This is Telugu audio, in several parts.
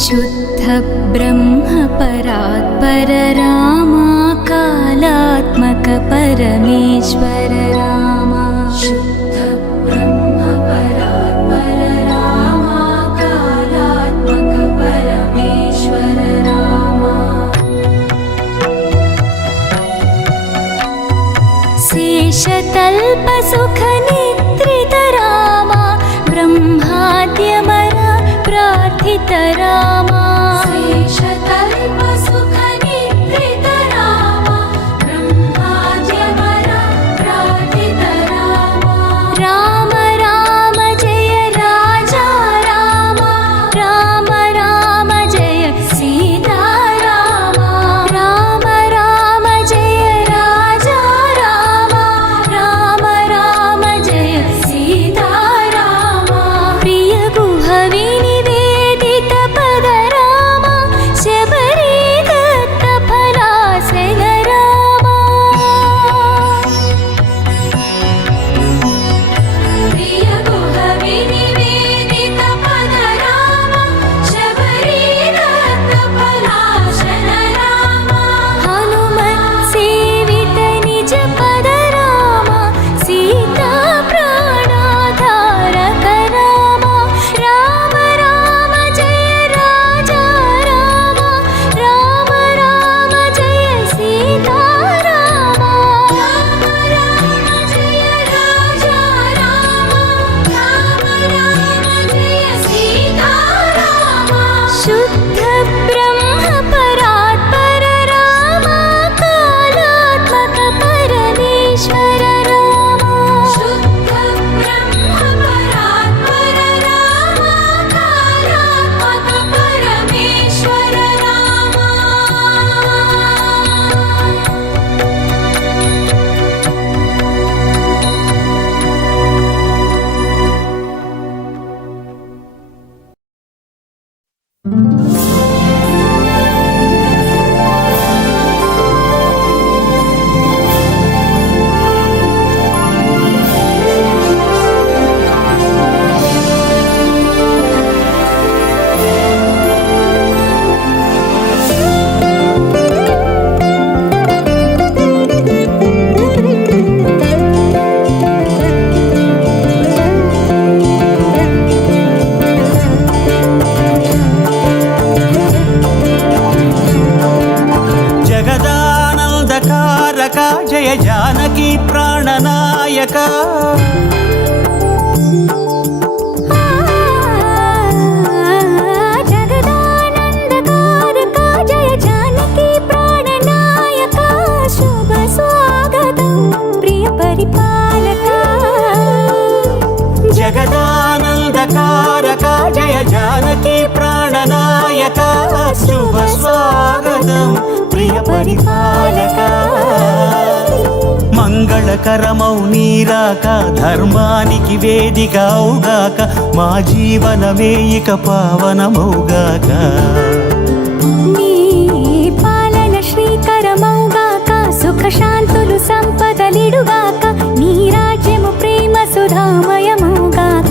शुद्ध ब्रह्म परात्पर रामा कालात्मक परमेश्वर रामा शुद्ध ब्रह्म परात्पर रामा कालात्मक परमेश्वर रामा शेषतल्प सुख निद्रित रामा ब्रह्माद्यमर प्रार्थित रामा शेषतल्प सुख निद्रित रामा ब्रह्माद्यमर प्रार्थित रामा राम राम जय राजा रामा राम राम जय सीता रामा राम राम जय राजा रामा राम राम जय सीता रामा प्रिय गुहवि जय जानकी प्राणनायक जगदानंदकारक जय जानकी प्राणनायक शुभ स्वागतं प्रिय परिपालक जगदानंदकारक जय जानकी प्राणनायक शुभ स्वागतं प्रिय परिपालक మంగళకరమౌ నీరాక ధర్మానికి వేదికవుగాక మా జీవనమే ఇక పావనమౌగాక నీ పాలన శ్రీకరమౌగాక సుఖ శాంతులు సంపదలిడుగాక నీ రాజ్యము ప్రేమ సుధామయమౌగాక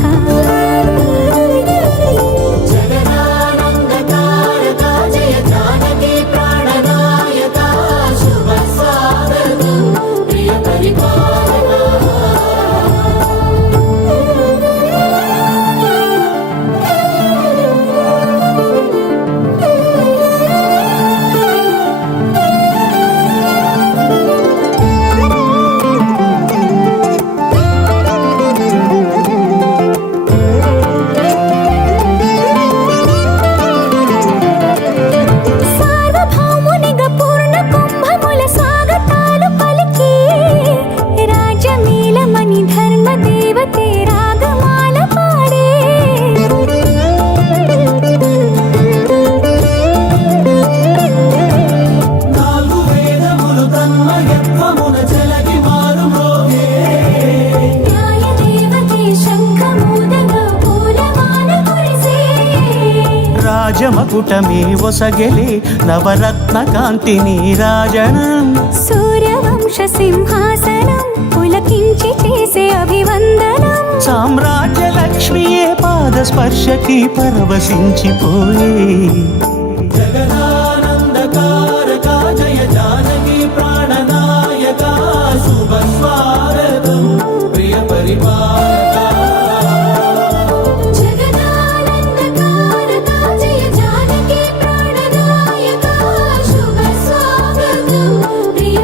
రాజమకుటమే ఒసగెలే నవరత్న కాంతి నీరాజనం సూర్యవంశ సింహాసనం పులకించి చేసే అభివందనం సామ్రాజ్య లక్ష్మియే పాద పాద స్పర్శకి పరవశించిపోయే జగదానందకారక జయ జానకి ప్రాణనాయక శుభ స్వాగతం ప్రియ పరిపాలక జగదానందకారక జయ జానకి ప్రాణనాయక శుభ స్వాగతం ప్రియ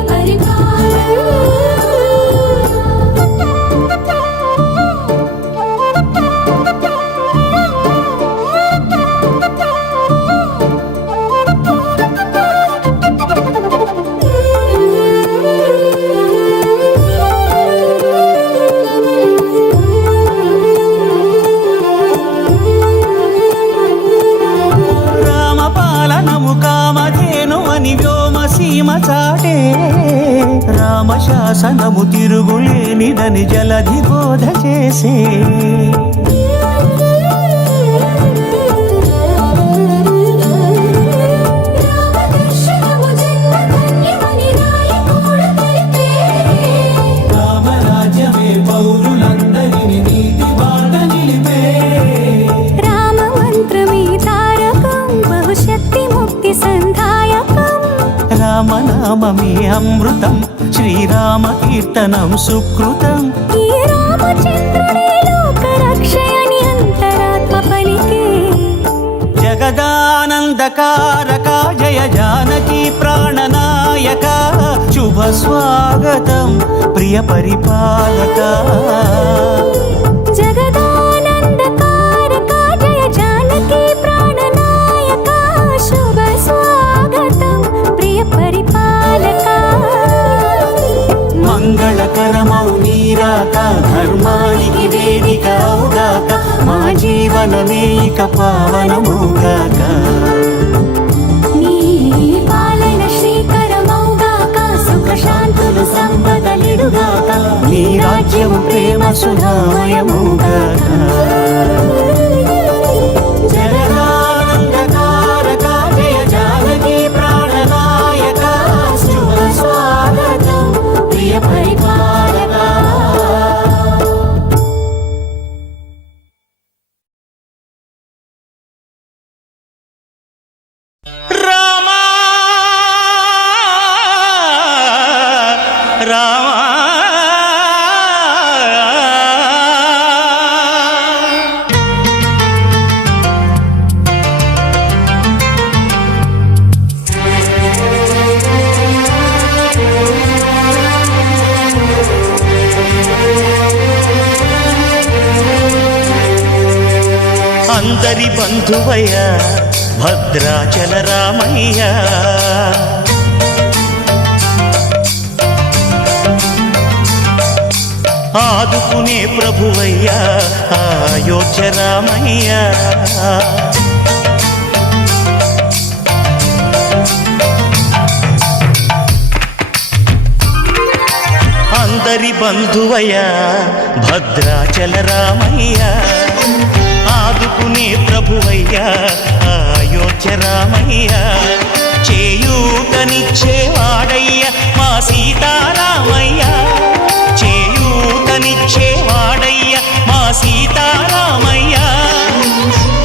రామపాలనము కామధేను అని వ్యోమసీమ చాటే రామశాసనము తిరుగులేనిదని జలధి బోధ చేసే రామదర్శనము జన్మధన్యమని నాయకుడు తెలిపే రామరాజ్యమే పౌరులందరిని నీతి బాట నిలిపే రామ మంత్రమే తారకం బహుశక్తి ముక్తి సంధాయకం రామనామమే అమృతం శ్రీరామ కీర్తనం సుకృతం ఈ రామచంద్రుడే లోక రక్షయని అంతరాత్మ పలికే జగదానందకారక జయ జానకి ప్రాణనాయక శుభ స్వాగతం ప్రియ పరిపాలక జగదానందకారక జయ జానకి ప్రాణనాయక శుభ స్వాగతం ప్రియ పరిపాలక మంగళకరమౌ నీరాక ధర్మానికి వేదిక అవుగాక మా జీవనమే ఇక పావనమౌగాక నీ పాలన శ్రీకరమౌగాక సుఖ శాంతులు సంపదలిడుగాక నీ రాజ్యము ప్రేమ సుధామయమౌగాక జగదానందకారక జయ జానకి ప్రాణనాయక శుభ స్వాగతం ప్రియ పరిపాలక రామా రామా అందరి బంధువయ్య భద్రాచల రామయ్య ఆదుకునే ప్రభువయ్య అయోధ్య రామయ్య అందరి బంధువయ్య భద్రాచల రామయ్య ఆదుకునే ప్రభువయ్య అయోధ్య రామయ్య చేయూతనిచ్చేవాడయ్య మా సీతారామయ్య చేయూతనిచ్చేవాడయ్య మా సీతారామయ్య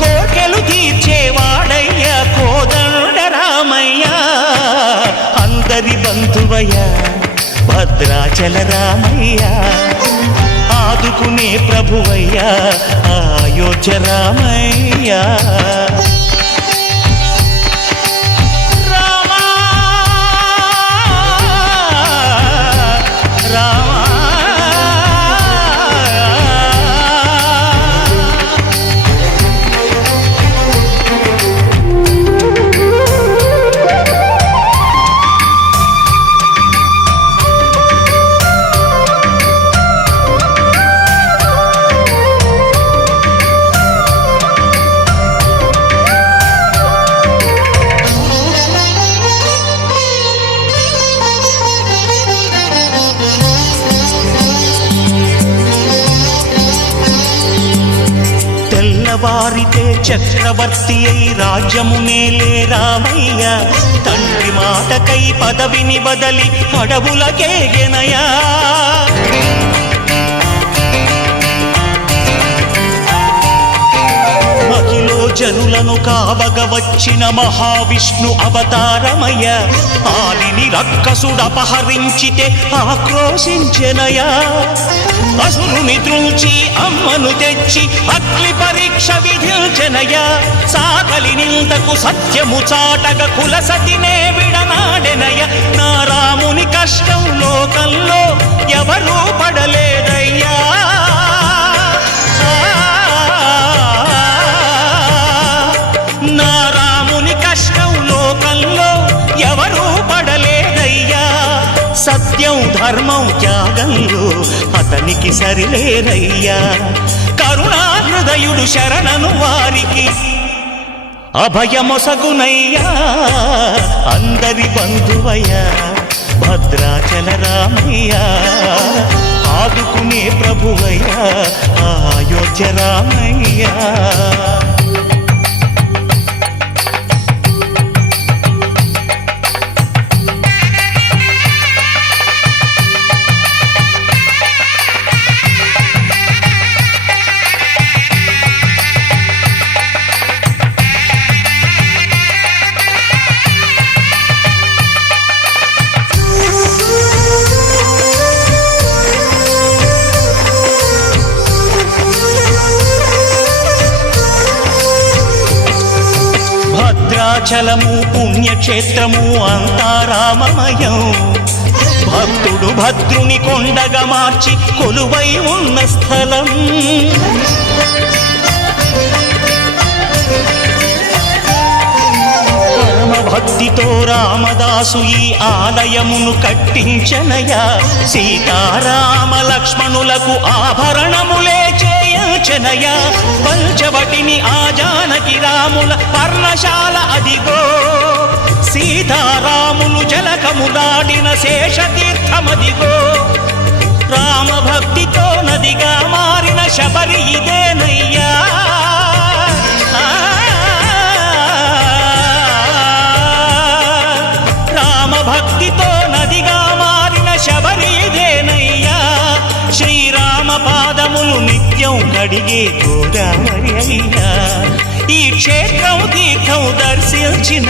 కోర్కెలు తీర్చేవాడయ్య కోదండ రామయ్య అందరి బంధువయ్య భద్రాచల రామయ్య ఆదుకునే ప్రభువయ్య అయోధ్య రామయ్య రామా రామా తెల్లవారితే చక్రవర్తి అయి రాజ్యము నేలే రామయ్య తండ్రి మాటకై పదవిని బదలి అడవులకేగెనయా జనులను కావగ వచ్చిన మహావిష్ణు అవతారమయ ఆలిని రక్కసుడపహరించితే ఆక్రోశించెనయా అసురుని త్రుంచి అమ్మను తెచ్చి అగ్ని పరీక్ష విధించెనయా సాకలి నిందకు సత్యము చాటగ కులసతినే విడనాడెనయ నా రాముని కష్టం లోకంలో ఎవరూ పడలేదయ్యా నా రాముని కష్టం లోకంలో ఎవరూ పడలేదయ్యా సత్యం ధర్మం త్యాగంలో అతనికి సరిలేరయ్యా కరుణాహృదయుడు శరణను వారికి అభయమొసగునయ్యా అందరి బంధువయ్యా భద్రాచల రామయ్య ఆదుకునే ప్రభువయ్యా అయోధ్య రామయ్య భద్రాచలము పుణ్యక్షేత్రము అంతా రామమయం భక్తుడు భద్రుని కొండగా మార్చి కొలువై ఉన్న స్థలం పరమ భక్తితో రామదాసు ఈ ఆలయమును కట్టించనయా సీతారామ లక్ష్మణులకు ఆభరణములే చేయచనయా పంచవటిని ఆ జానకి రాముల పర్ణశాల అదిగో సీతారాములు జలకములాడిన శేషతీర్థమదిగో రామ భక్తితో నదిగా మారిన శబరి ఇదేనయ్యా రామ భక్తితో నదిగా మారిన శబరి ఇదేనయ్యా శ్రీరామ పాదములు నిత్యం కడిగే గోదావరి అయ్యా ఈ క్షేత్రం తీర్థం దర్శించిన